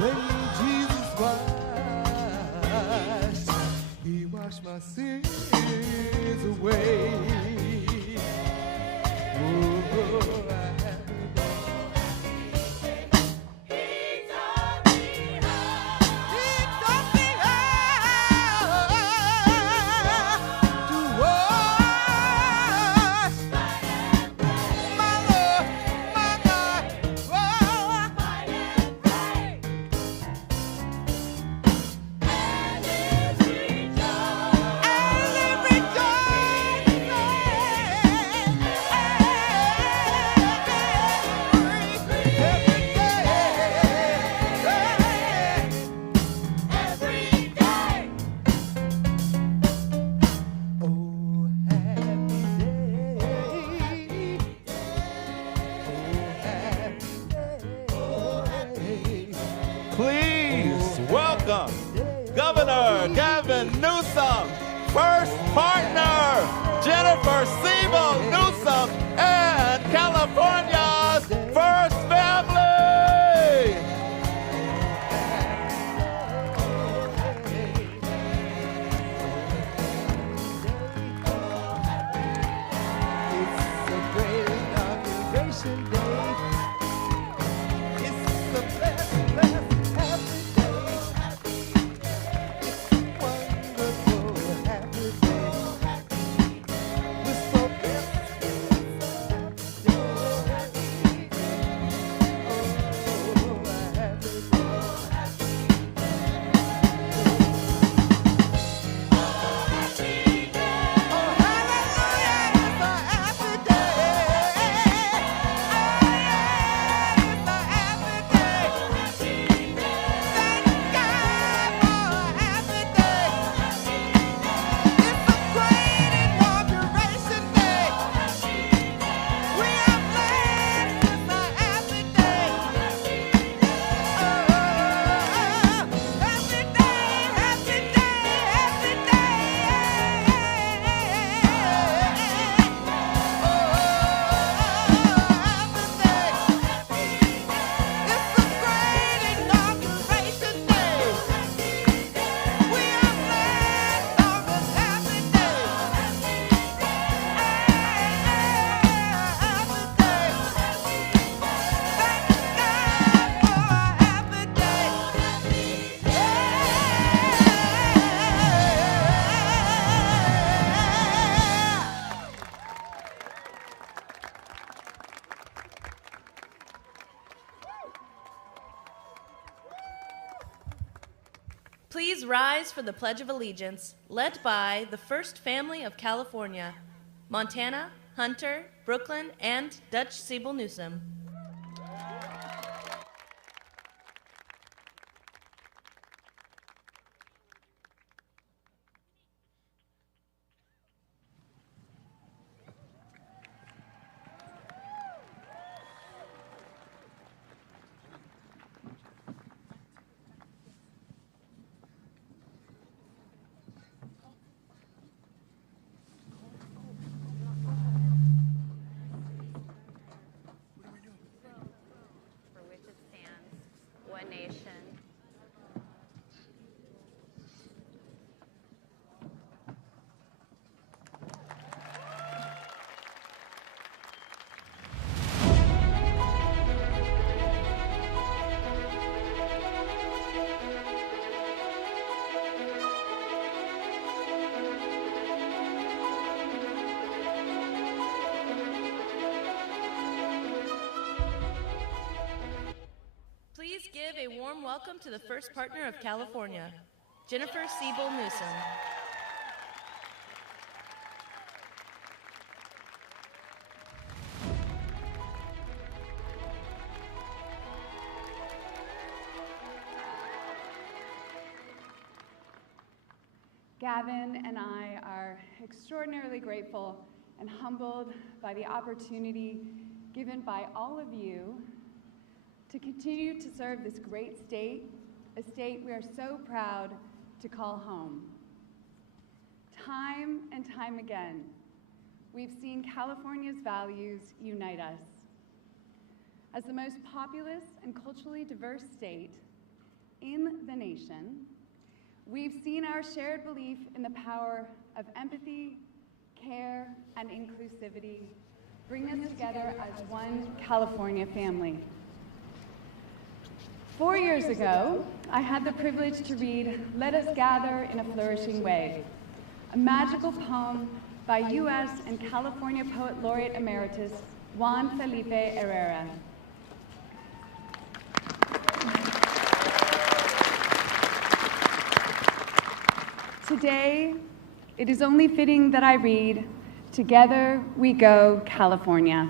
When Jesus washed, he washed my sins away. Oh, I have Please welcome Governor Gavin Newsom, first partner Jennifer Siebel Newsom, and California's first family. It's a great inauguration day. It's a blessed, blessed, happy day. It's a wonderful, happy day. We're so blessed. It's a happy day. Oh, a happy day. Please rise for the Pledge of Allegiance, led by the First Family of California, Montana, Hunter, Brooklyn, and Dutch Siebel Newsom. For which it stands, one nation. Please give a warm welcome to the first partner of California, Jennifer Siebel Newsom. Gavin and I are extraordinarily grateful and humbled by the opportunity given by all of you to continue to serve this great state, a state we are so proud to call home. Time and time again, we've seen California's values unite us. As the most populous and culturally diverse state, in the nation, we've seen our shared belief in the power of empathy, care, and inclusivity bring us together as one California family. 4 years ago, I had the privilege to read Let Us Gather in a Flourishing Way, a magical poem by U.S. and California Poet Laureate Emeritus Juan Felipe Herrera. Today, it is only fitting that I read Together We Go, California,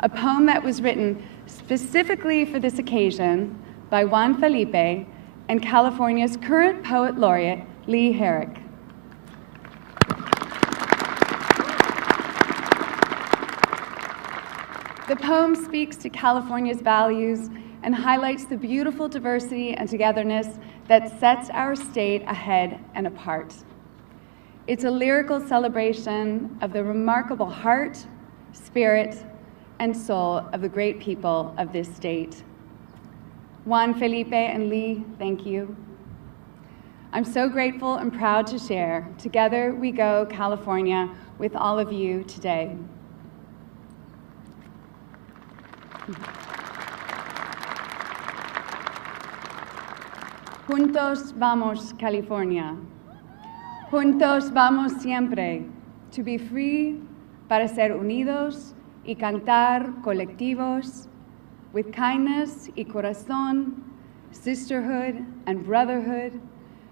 a poem that was written specifically for this occasion by Juan Felipe and California's current Poet Laureate, Lee Herrick. The poem speaks to California's values and highlights the beautiful diversity and togetherness that sets our state ahead and apart. It's a lyrical celebration of the remarkable heart, spirit, and soul of the great people of this state. Juan Felipe and Lee, thank you. I'm so grateful and proud to share Together We Go, California with all of you today. Juntos vamos, California. Juntos vamos siempre, to be free, para ser unidos y cantar colectivos, with kindness y corazón, sisterhood and brotherhood.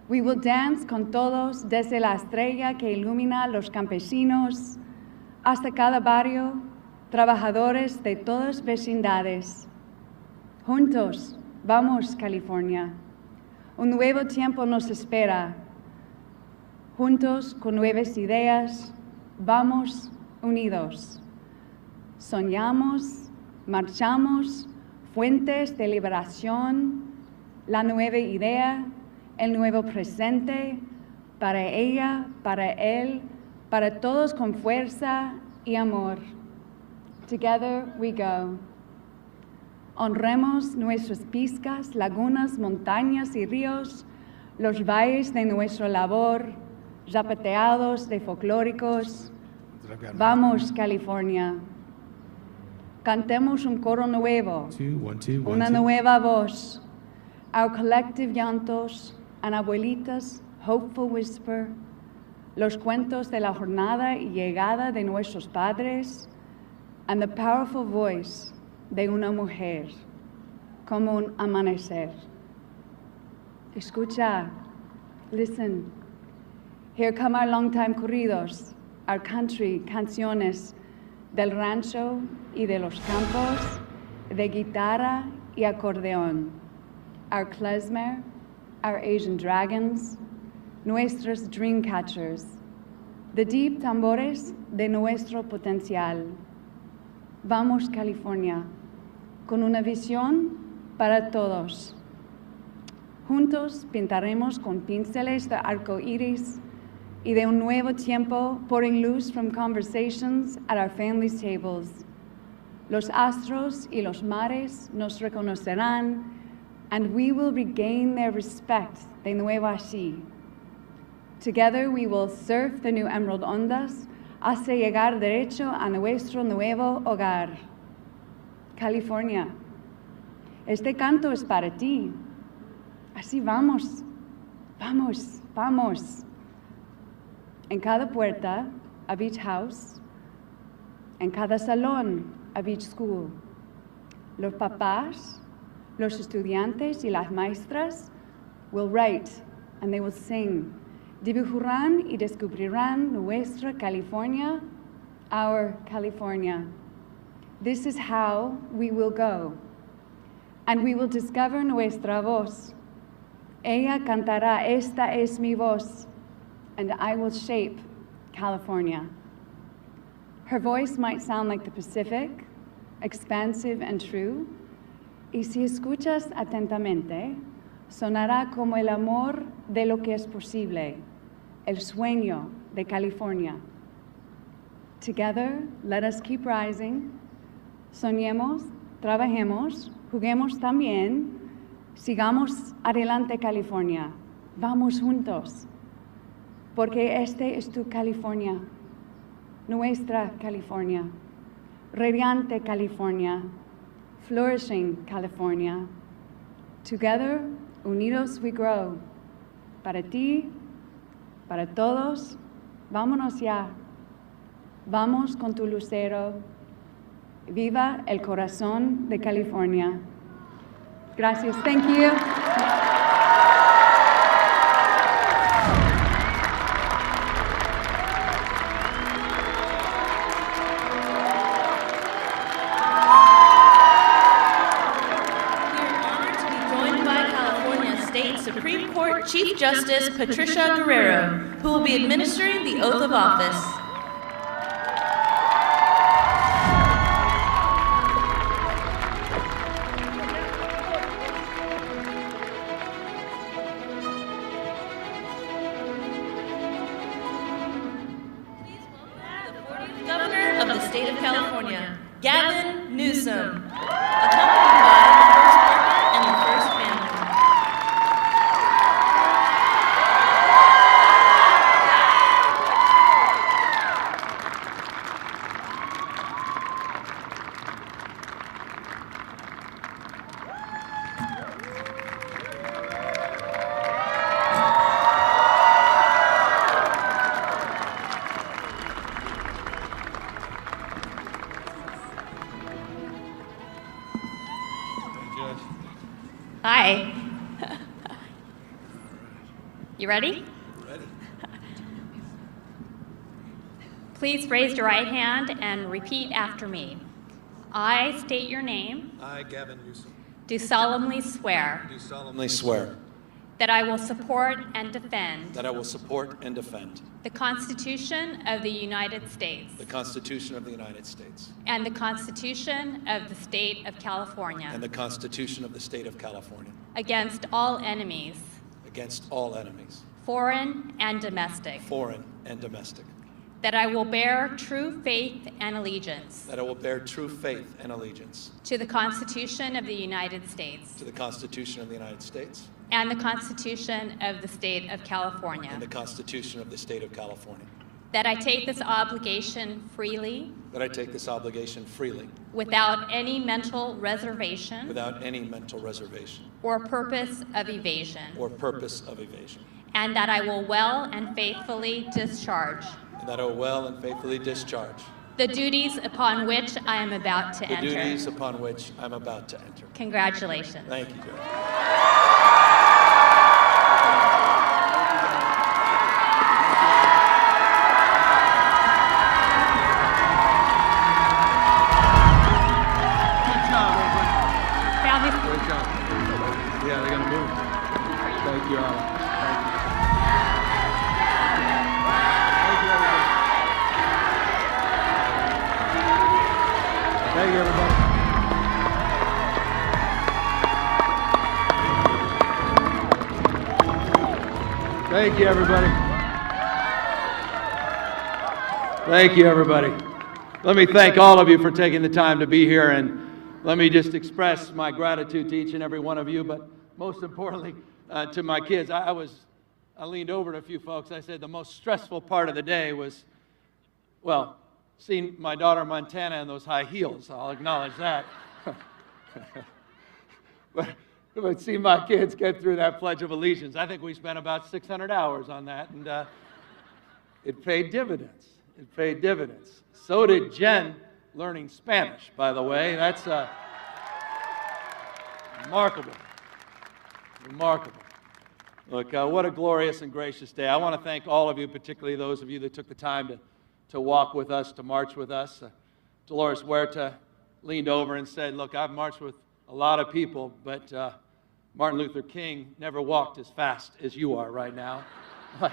We will dance con todos desde la estrella que ilumina los campesinos hasta cada barrio, trabajadores de todas vecindades. Juntos vamos, California. Un nuevo tiempo nos espera. Juntos con nuevas ideas, vamos unidos. Soñamos, marchamos, fuentes de liberación, la nueva idea, el nuevo presente, para ella, para él, para todos con fuerza y amor. Together we go. Honremos nuestras piscas, lagunas, montañas y ríos, los valles de nuestra labor, zapateados de folclóricos. Vamos, California. Cantemos un coro nuevo, una nueva voz. Our collective llantos, and abuelitas' hopeful whisper, los cuentos de la jornada y llegada de nuestros padres, and the powerful voice de una mujer, como un amanecer. Escucha, listen. Here come our longtime corridos, our country canciones del rancho y de los campos, de guitarra y acordeón. Our klezmer, our Asian dragons, nuestros dream catchers, the deep tambores de nuestro potencial. Vamos, California, con una visión para todos. Juntos pintaremos con pinceles de arco iris y de un nuevo tiempo, pouring loose from conversations at our families' tables. Los astros y los mares nos reconocerán, and we will regain their respect de nuevo así. Together we will surf the new emerald ondas hasta llegar derecho a nuestro nuevo hogar. California, este canto es para ti. Así vamos, vamos, vamos. En cada puerta, a beach house. En cada salón, a beach school. Los papás, los estudiantes y las maestras will write and they will sing. Dibujarán y descubrirán nuestra California, our California. This is how we will go. And we will discover nuestra voz. Ella cantará, esta es mi voz, and I will shape California. Her voice might sound like the Pacific, expansive and true, y si escuchas atentamente, sonará como el amor de lo que es posible, el sueño de California. Together, let us keep rising. Soñemos, trabajemos, juguemos también, Sigamos adelante, California. Vamos juntos. Porque este es tu California, nuestra California, radiante California, flourishing California. Together, unidos we grow. Para ti, para todos, vámonos ya. Vamos con tu lucero. Viva el corazón de California. Gracias. Thank you. Supreme Court Chief Justice Patricia Guerrero, who will be administering the oath of office. Please welcome the 40th Governor of the State of California, Gavin Newsom, accompanied by the First Partner and the First Family. Hi. You ready? Ready. Please raise your right hand and repeat after me. I state your name, I, Gavin Newsom, do solemnly swear do solemnly swear that I will support and defend that I will support and defend the Constitution of the United States the Constitution of the United States and the Constitution of the State of California and the Constitution of the State of California against all enemies, against all enemies, foreign and domestic, foreign and domestic, that I will bear true faith and allegiance that I will bear true faith and allegiance to the Constitution of the United States to the Constitution of the United States and the Constitution of the State of California, and the Constitution of the State of California, that I take this obligation freely that I take this obligation freely without any mental reservation without any mental reservation or purpose of evasion, or purpose of evasion, and that I will well and faithfully discharge and that I will well and faithfully discharge the duties upon which I am about to the enter. duties upon which I'm about to enter. Congratulations. Thank you, Judge. Great job. Yeah, they're gonna move. Thank you, Alan. Thank you. Thank you, everybody. Thank you, everybody. Thank you, everybody. Let me thank all of you for taking the time to be here, and let me just express my gratitude to each and every one of you, but most importantly, to my kids. I leaned over to a few folks. I said the most stressful part of the day was, well, seeing my daughter Montana in those high heels. I'll acknowledge that. but seeing my kids get through that Pledge of Allegiance, I think we spent about 600 hours on that, and it paid dividends. It paid dividends. So did Jen learning Spanish, by the way. That's remarkable. Remarkable. Look, what a glorious and gracious day. I want to thank all of you, particularly those of you that took the time to walk with us, to march with us. Dolores Huerta leaned over and said, look, I've marched with a lot of people, but Martin Luther King never walked as fast as you are right now. I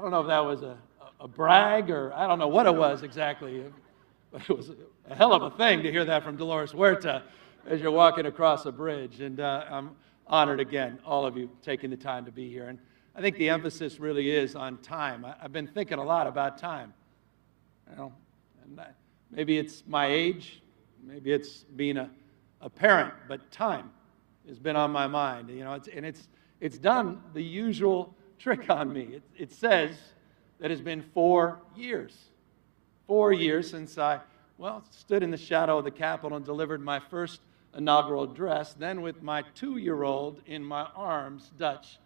don't know if that was a brag or I don't know what it was exactly, but it was a hell of a thing to hear that from Dolores Huerta as you're walking across a bridge. And I'm honored again, all of you taking the time to be here. And I think the emphasis really is on time. I've been thinking a lot about time. You know, and maybe it's my age, maybe it's being a a parent, but time has been on my mind. You know, it's done the usual trick on me. It says that it's been 4 years. 4 years since I, stood in the shadow of the Capitol and delivered my first inaugural address, then with my 2-year-old in my arms, Dutch,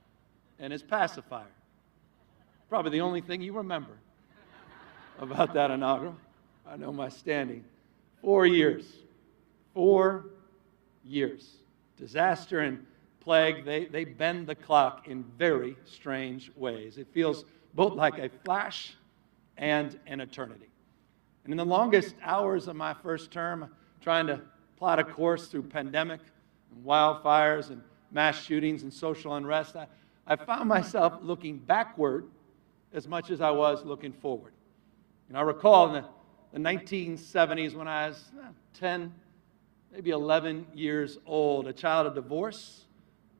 and his pacifier. Probably the only thing you remember about that inaugural. I know my standing. 4 years. 4 years. Disaster and plague, they bend the clock in very strange ways. It feels both like a flash and an eternity. And in the longest hours of my first term, trying to plot a course through pandemic and wildfires and mass shootings and social unrest, I found myself looking backward as much as I was looking forward. And I recall in the 1970s when I was 10, maybe 11 years old, a child of divorce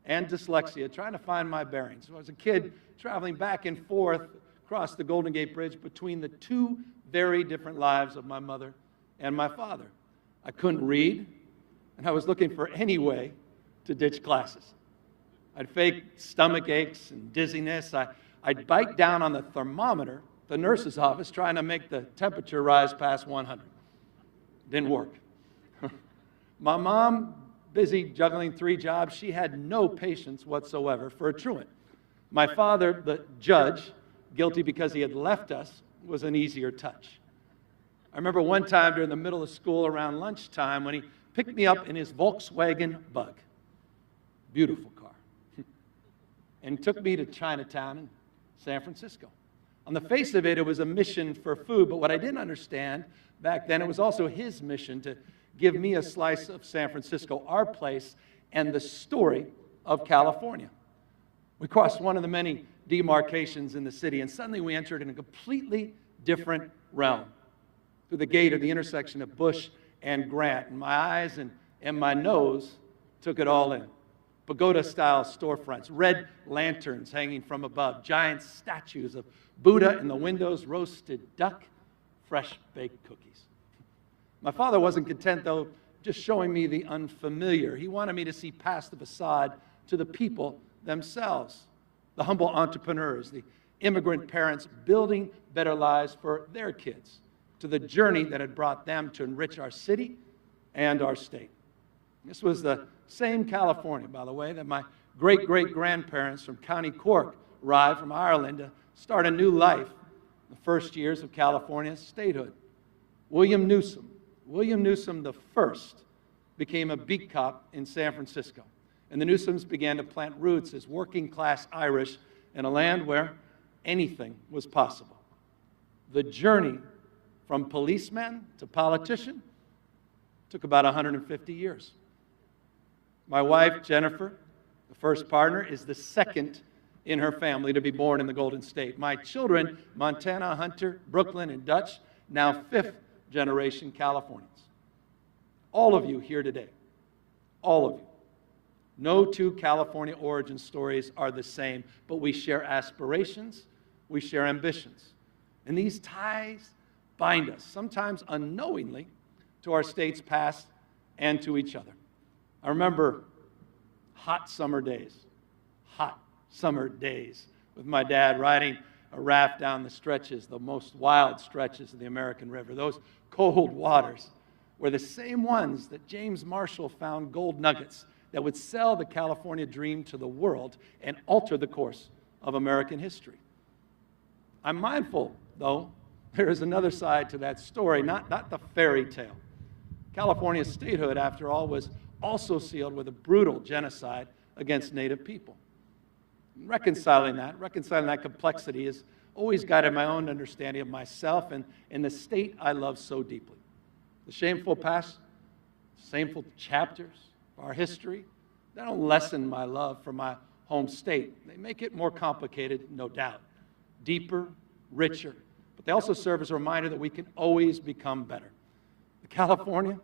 and dyslexia, trying to find my bearings. I was a kid traveling back and forth across the Golden Gate Bridge between the two very different lives of my mother and my father. I couldn't read, and I was looking for any way to ditch classes. I'd fake stomach aches and dizziness. I'd bite down on the thermometer, the nurse's office, trying to make the temperature rise past 100. Didn't work. My mom, busy juggling 3 jobs, she had no patience whatsoever for a truant. My father, the judge, guilty because he had left us, was an easier touch. I remember one time during the middle of school around lunchtime when he picked me up in his Volkswagen Bug. Beautiful car. And took me to Chinatown in San Francisco. On the face of it, it was a mission for food, but what I didn't understand back then, it was also his mission to give me a slice of San Francisco, our place, and the story of California. We crossed one of the many demarcations in the city, and suddenly we entered in a completely different realm through the gate of the intersection of Bush and Grant, and my eyes and my nose took it all in. Pagoda-style storefronts, red lanterns hanging from above, giant statues of Buddha in the windows, roasted duck, fresh-baked cookies. My father wasn't content, though, just showing me the unfamiliar. He wanted me to see past the facade to the people themselves, the humble entrepreneurs, the immigrant parents building better lives for their kids, to the journey that had brought them to enrich our city and our state. This was the same California, by the way, that my great-great-grandparents from County Cork arrived from Ireland to start a new life in the first years of California's statehood. William Newsom the first, became a beat cop in San Francisco. And the Newsoms began to plant roots as working-class Irish in a land where anything was possible. The journey from policeman to politician took about 150 years. My wife, Jennifer, the first partner, is the second in her family to be born in the Golden State. My children, Montana, Hunter, Brooklyn, and Dutch, now 5th-generation Californians. All of you here today, all of you, no two California origin stories are the same, but we share aspirations, we share ambitions. And these ties bind us, sometimes unknowingly, to our state's past and to each other. I remember hot summer days with my dad riding a raft down the stretches, the most wild stretches of the American River. Those cold waters were the same ones that James Marshall found gold nuggets that would sell the California dream to the world and alter the course of American history. I'm mindful, though, there is another side to that story, not the fairy tale. California's statehood, after all, was also sealed with a brutal genocide against Native people. Reconciling that complexity has always guided my own understanding of myself and the state I love so deeply. The shameful past, shameful chapters of our history, they don't lessen my love for my home state. They make it more complicated, no doubt, deeper, richer, but they also serve as a reminder that we can always become better. The California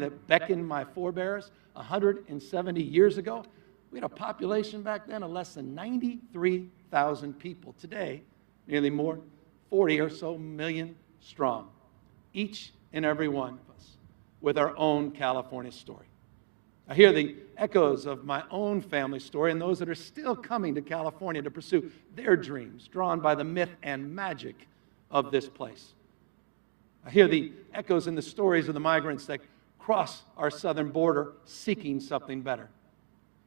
that beckoned my forebears 170 years ago, we had a population back then of less than 93,000 people. Today, nearly 40 or so million strong, each and every one of us with our own California story. I hear the echoes of my own family story and those that are still coming to California to pursue their dreams, drawn by the myth and magic of this place. I hear the echoes in the stories of the migrants that cross our southern border seeking something better,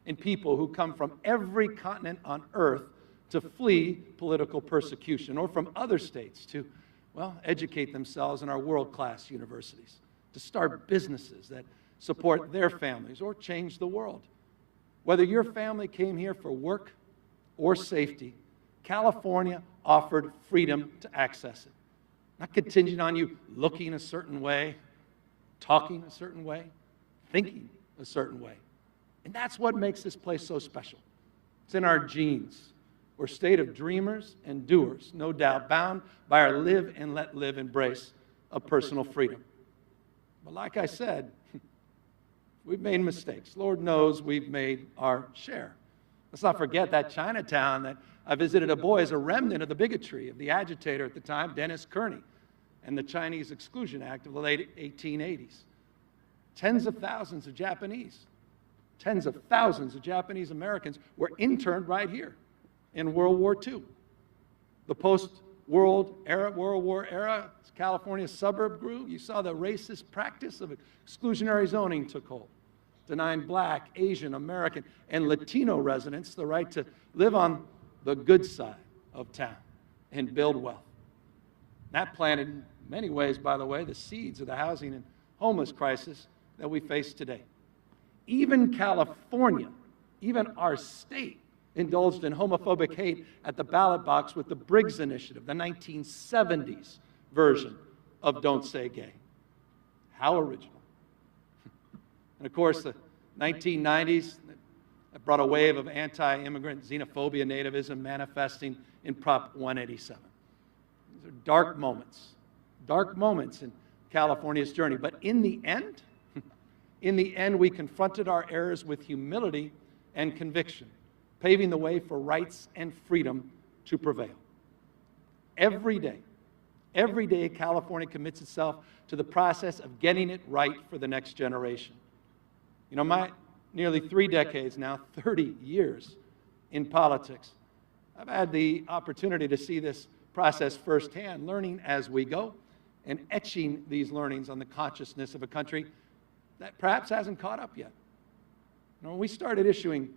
and people who come from every continent on earth to flee political persecution, or from other states to, well, educate themselves in our world-class universities, to start businesses that support their families or change the world. Whether your family came here for work or safety, California offered freedom to access it, not contingent on you looking a certain way, talking a certain way, thinking a certain way. And that's what makes this place so special. It's in our genes. We're a state of dreamers and doers, no doubt, bound by our live and let live embrace of personal freedom. But like I said, we've made mistakes. Lord knows we've made our share. Let's not forget that Chinatown that I visited a boy as a remnant of the bigotry of the agitator at the time, Dennis Kearney, and the Chinese Exclusion Act of the late 1880s. Tens of thousands of Japanese Americans were interned right here in World War II. The post-World War era, as California's suburb grew, you saw the racist practice of exclusionary zoning took hold, denying Black, Asian, American, and Latino residents the right to live on the good side of town and build wealth. That planted, in many ways, by the way, the seeds of the housing and homeless crisis that we face today. Even California, even our state, indulged in homophobic hate at the ballot box with the Briggs Initiative, the 1970s version of Don't Say Gay. How original. And of course, the 1990s that brought a wave of anti-immigrant xenophobia, nativism manifesting in Prop 187. These are dark moments in California's journey. But in the end, we confronted our errors with humility and conviction, paving the way for rights and freedom to prevail. Every day, California commits itself to the process of getting it right for the next generation. You know, my nearly 3 decades now, 30 years in politics, I've had the opportunity to see this process firsthand, learning as we go and etching these learnings on the consciousness of a country that perhaps hasn't caught up yet. You know, when we started issuing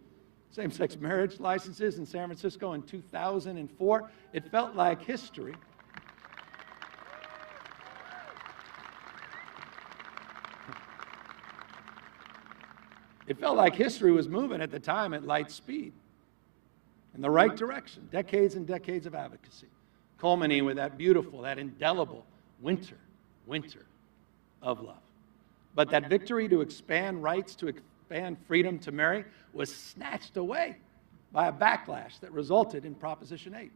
same-sex marriage licenses in San Francisco in 2004, it felt like history. It felt like history was moving at the time at light speed in the right direction, decades and decades of advocacy, culminating with that beautiful, that indelible winter of love. But that victory to expand rights, to expand freedom to marry, was snatched away by a backlash that resulted in Proposition 8.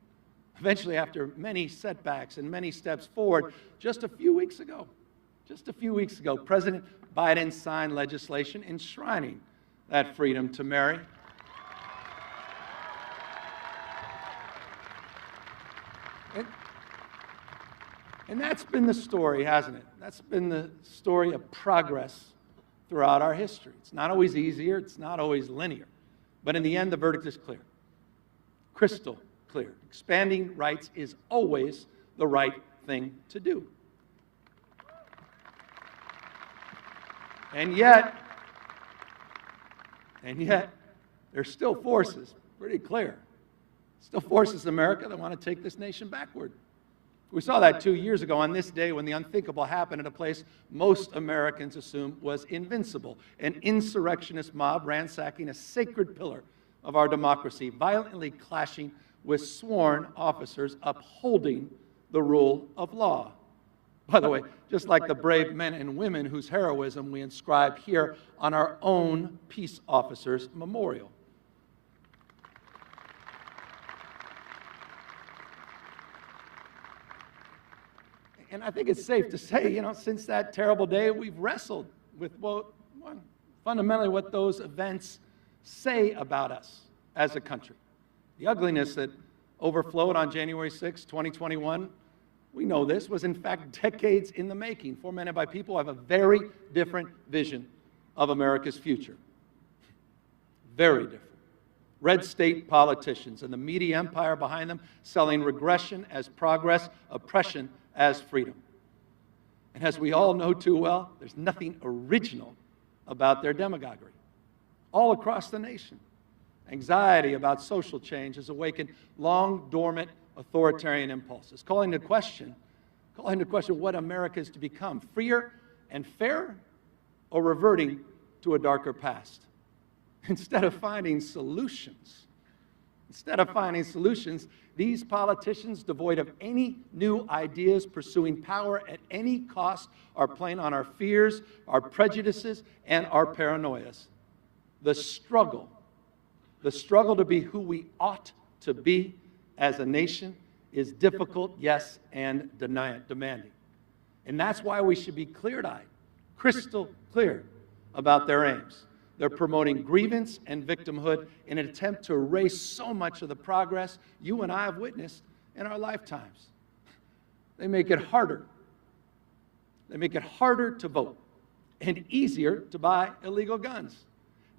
Eventually, after many setbacks and many steps forward, just a few weeks ago, President Biden signed legislation enshrining that freedom to marry. And that's been the story, hasn't it? That's been the story of progress throughout our history. It's not always easier, it's not always linear. But in the end, the verdict is clear. Crystal clear. Expanding rights is always the right thing to do. And yet, there's still forces, pretty clear, still forces in America that want to take this nation backward. We saw that 2 years ago on this day when the unthinkable happened at a place most Americans assumed was invincible. An insurrectionist mob ransacking a sacred pillar of our democracy, violently clashing with sworn officers upholding the rule of law. By the way, just like the brave men and women whose heroism we inscribe here on our own peace officers' memorial. And I think it's safe to say, since that terrible day, we've wrestled with fundamentally what those events say about us as a country. The ugliness that overflowed on January 6, 2021, we know this, was in fact decades in the making, fomented by people who have a very different vision of America's future. Very different. Red state politicians and the media empire behind them selling regression as progress, oppression as freedom. And as we all know too well, there's nothing original about their demagoguery. All across the nation, anxiety about social change has awakened long dormant authoritarian impulses, calling into question what America is to become, freer and fairer, or reverting to a darker past. Instead of finding solutions, these politicians, devoid of any new ideas, pursuing power at any cost, are playing on our fears, our prejudices, and our paranoias. The struggle to be who we ought to be as a nation is difficult, yes, and demanding. And that's why we should be clear-eyed, crystal clear about their aims. They're promoting grievance and victimhood in an attempt to erase so much of the progress you and I have witnessed in our lifetimes. They make it harder. They make it harder to vote and easier to buy illegal guns.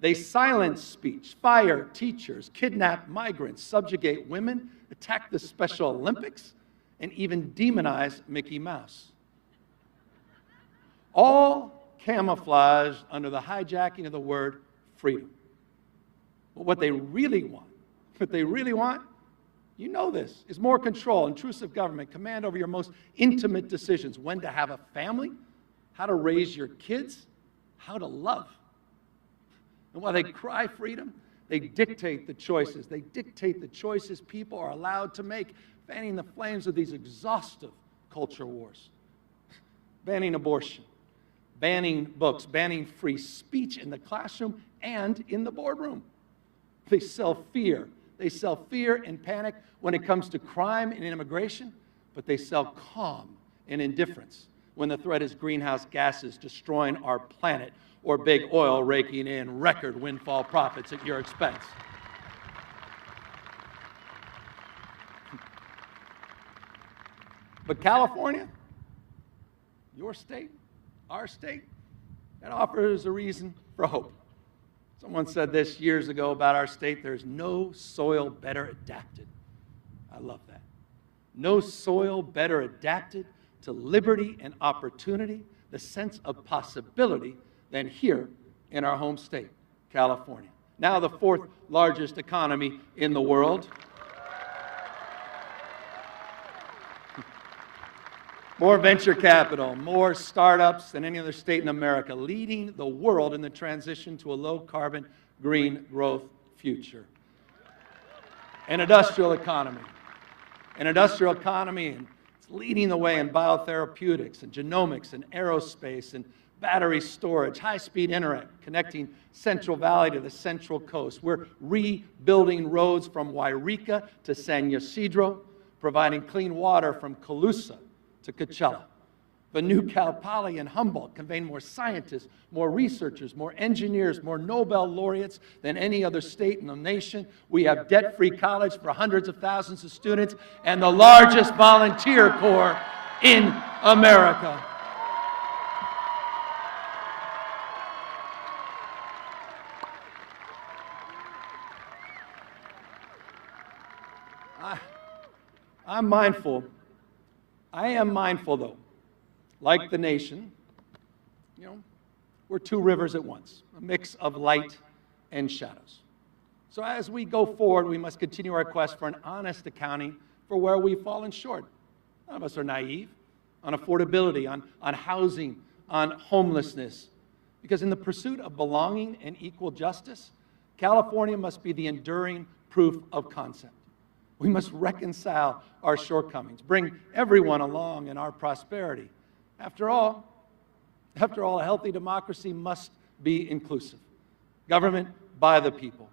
They silence speech, fire teachers, kidnap migrants, subjugate women, attack the Special Olympics, and even demonize Mickey Mouse. All camouflaged under the hijacking of the word freedom. But what they really want, you know this, is more control, intrusive government, command over your most intimate decisions, when to have a family, how to raise your kids, how to love. And while they cry freedom, they dictate the choices. They dictate the choices people are allowed to make, fanning the flames of these exhaustive culture wars. Banning abortion, banning books, banning free speech in the classroom and in the boardroom. They sell fear. They sell fear and panic when it comes to crime and immigration, but they sell calm and indifference when the threat is greenhouse gases destroying our planet or big oil raking in record windfall profits at your expense. But California, your state, our state, that offers a reason for hope. Someone said this years ago about our state: there's no soil better adapted. I love that. No soil better adapted to liberty and opportunity, the sense of possibility, than here in our home state, California. Now the fourth largest economy in the world. More venture capital, more startups than any other state in America, leading the world in the transition to a low-carbon, green growth future. An industrial economy, and it's leading the way in biotherapeutics and genomics and aerospace and battery storage, high-speed internet connecting Central Valley to the Central Coast. We're rebuilding roads from Wairika to San Ysidro, providing clean water from Colusa to Coachella. But New Cal Poly and Humboldt conveying more scientists, more researchers, more engineers, more Nobel laureates than any other state in the nation. We have debt-free college for hundreds of thousands of students and the largest volunteer corps in America. I am mindful, though, like the nation, we're two rivers at once, a mix of light and shadows. So as we go forward, we must continue our quest for an honest accounting for where we've fallen short. None of us are naive on affordability, on housing, on homelessness. Because in the pursuit of belonging and equal justice, California must be the enduring proof of concept. We must reconcile our shortcomings, bring everyone along in our prosperity. After all, a healthy democracy must be inclusive. Government by the people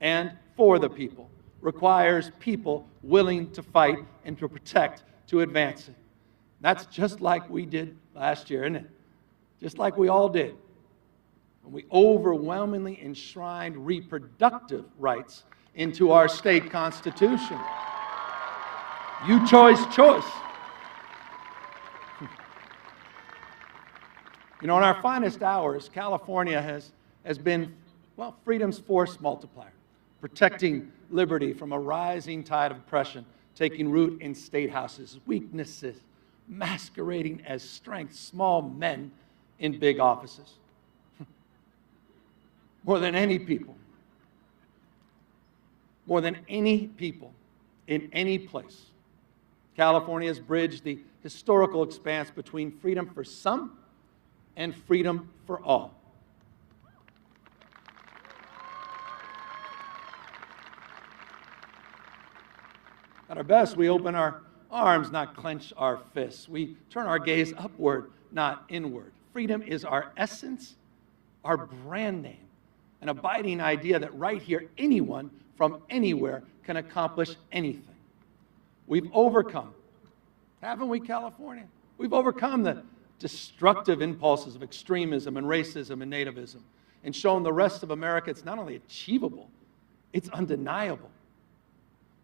and for the people requires people willing to fight and to protect, to advance it. That's just like we did last year, isn't it? Just like we all did when we overwhelmingly enshrined reproductive rights into our state constitution. You chose choice. You know, in our finest hours, California has been, well, freedom's force multiplier, protecting liberty from a rising tide of oppression, taking root in state houses, weaknesses masquerading as strength, small men in big offices. More than any people in any place, California has bridged the historical expanse between freedom for some and freedom for all. At our best, we open our arms, not clench our fists. We turn our gaze upward, not inward. Freedom is our essence, our brand name, an abiding idea that right here, anyone from anywhere can accomplish anything. We've overcome, haven't we, California? We've overcome the destructive impulses of extremism and racism and nativism and shown the rest of America it's not only achievable, it's undeniable.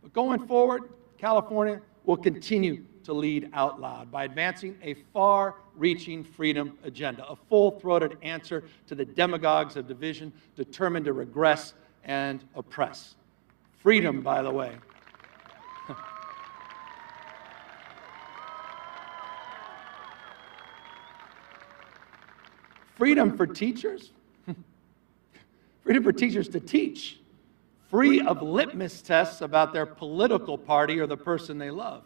But going forward, California will continue to lead out loud by advancing a far-reaching freedom agenda, a full-throated answer to the demagogues of division determined to regress and oppress. Freedom, by the way, freedom for teachers, freedom for teachers to teach, free of litmus tests about their political party or the person they love.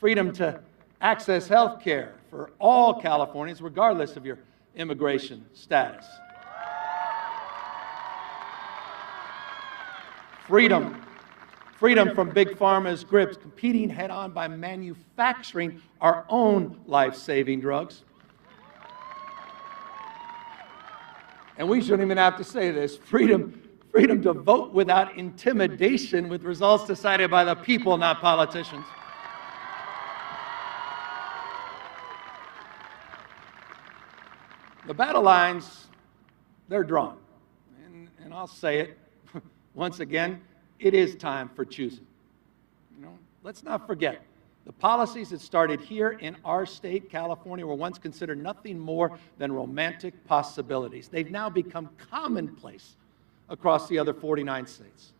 Freedom to access health care for all Californians, regardless of your immigration status. Freedom from Big Pharma's grips, competing head-on by manufacturing our own life-saving drugs. And we shouldn't even have to say this. Freedom to vote without intimidation with results decided by the people, not politicians. The battle lines, they're drawn. And I'll say it once again, it is time for choosing. You know, let's not forget, the policies that started here in our state, California, were once considered nothing more than romantic possibilities. They've now become commonplace across the other 49 states.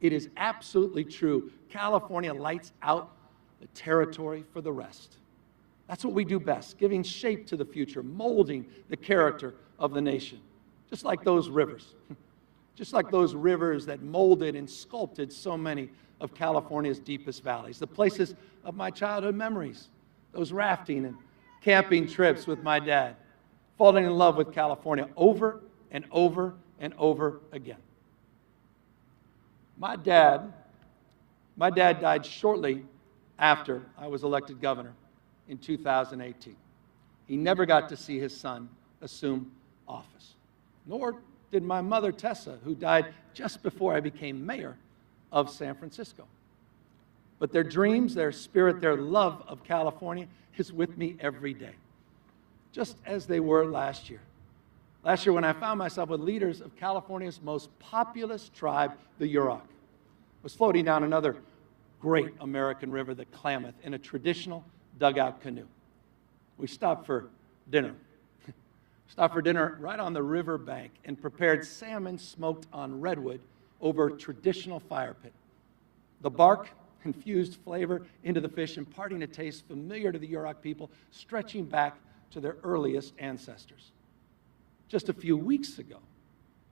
It is absolutely true. California lights out the territory for the rest. That's what we do best, giving shape to the future, molding the character of the nation, just like those rivers. Just like those rivers that molded and sculpted so many of California's deepest valleys, the places of my childhood memories, those rafting and camping trips with my dad, falling in love with California over and over and over again. My dad died shortly after I was elected governor in 2018. He never got to see his son assume office, nor did my mother, Tessa, who died just before I became mayor of San Francisco. But their dreams, their spirit, their love of California is with me every day, just as they were last year. Last year when I found myself with leaders of California's most populous tribe, the Yurok, was floating down another great American river, the Klamath, in a traditional dugout canoe. We stopped for dinner. Stopped for dinner right on the river bank and prepared salmon smoked on redwood over a traditional fire pit. The bark infused flavor into the fish, imparting a taste familiar to the Yurok people, stretching back to their earliest ancestors. Just a few weeks ago,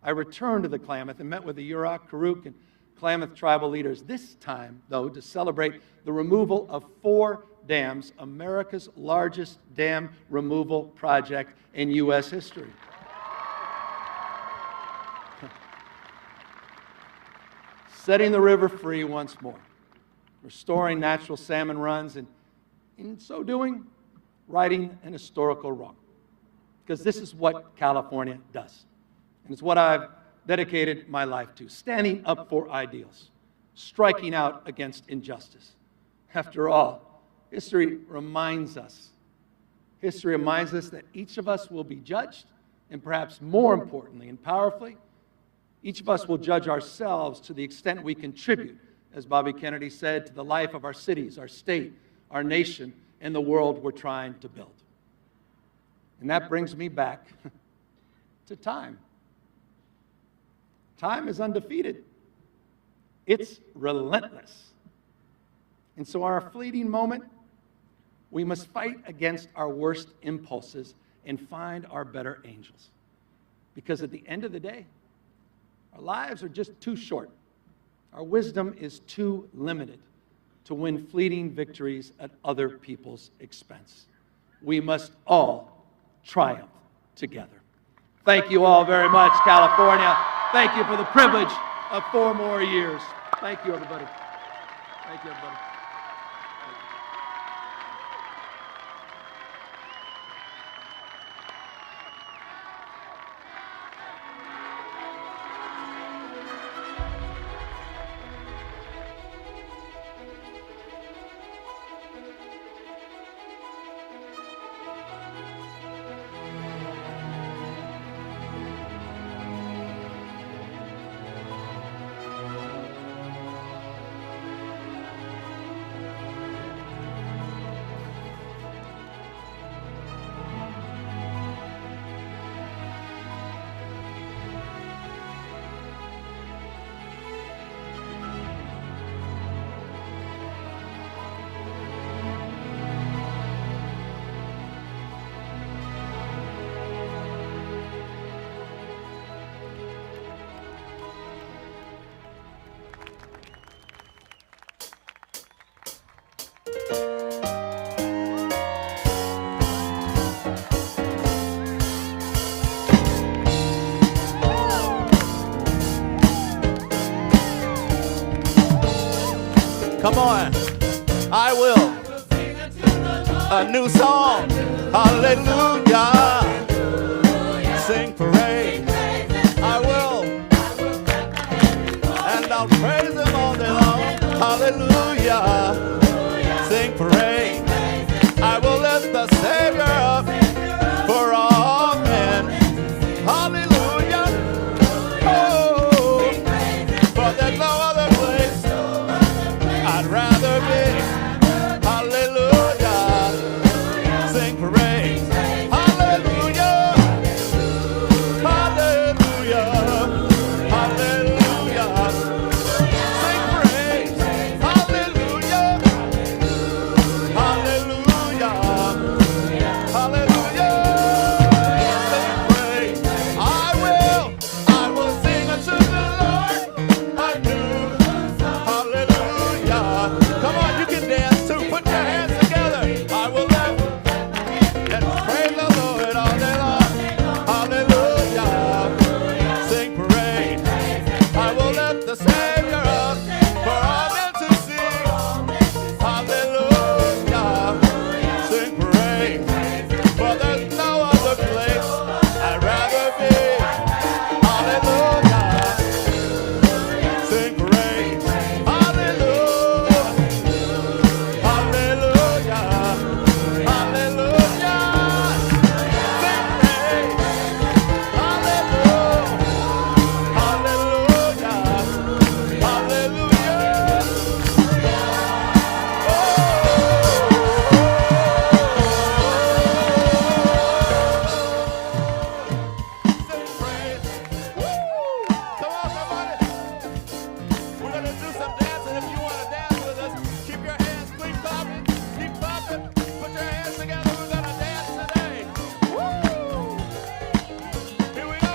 I returned to the Klamath and met with the Yurok, Karuk, and Klamath tribal leaders, this time, though, to celebrate the removal of 4 dams, America's largest dam removal project in U.S. history. Setting the river free once more, restoring natural salmon runs, and in so doing, righting an historical wrong. Because this is what California does. And it's what I've dedicated my life to, standing up for ideals, striking out against injustice. After all, history reminds us that each of us will be judged, and perhaps more importantly and powerfully, each of us will judge ourselves to the extent we contribute, as Bobby Kennedy said, to the life of our cities, our state, our nation, and the world we're trying to build. And that brings me back to time. Time is undefeated. It's relentless. And so our fleeting moment, we must fight against our worst impulses and find our better angels. Because at the end of the day, our lives are just too short. Our wisdom is too limited to win fleeting victories at other people's expense. We must all triumph together. Thank you all very much, California. Thank you for the privilege of 4 more years. Thank you, everybody. Thank you, everybody. Come on. I will. A new song. Hallelujah. Sing parade. I will. And I'll praise him all day long. Hallelujah. Sing parade. I will lift the Savior up for all men. Hallelujah. Oh, for there's no other place I'd rather be. Hallelujah. Sing praise. Hallelujah. Hallelujah. Hallelujah. Sing praise. Hallelujah. Hallelujah. Hallelujah. Sing praise. I will sing unto the Lord a new hallelujah. Come on, you can dance too. Put your hands together. I will lift and praise the Lord all day long. Hallelujah. Sing parade. I will lift the Savior up for all men to see. Hallelujah. Sing parade. For there's no other place I'd rather be. Hallelujah. Sing parade. Hallelujah. Hallelujah. Hallelujah. Sing praise. Hallelujah. Hallelujah. Sing praise. Woo! Come on, somebody. We're going to do some dancing. If you want to dance with us, keep your hands, keep popping, keep popping. Put your hands together. We're going to dance today. Woo! Here we go.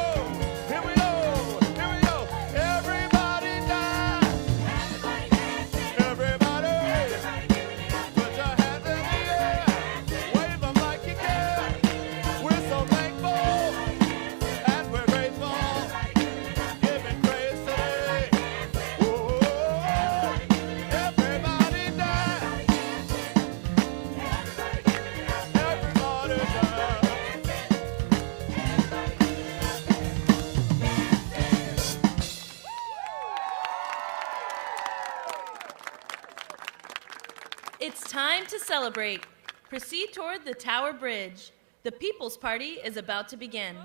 Here we go. Here we go. Everybody dance. Everybody. Put your hands in the air. Wave them like you care. We're so thankful and we're grateful. Giving praise today. Whoa. Everybody dance. Everybody dance. It's time to celebrate. Proceed toward the Tower Bridge. The People's Party is about to begin.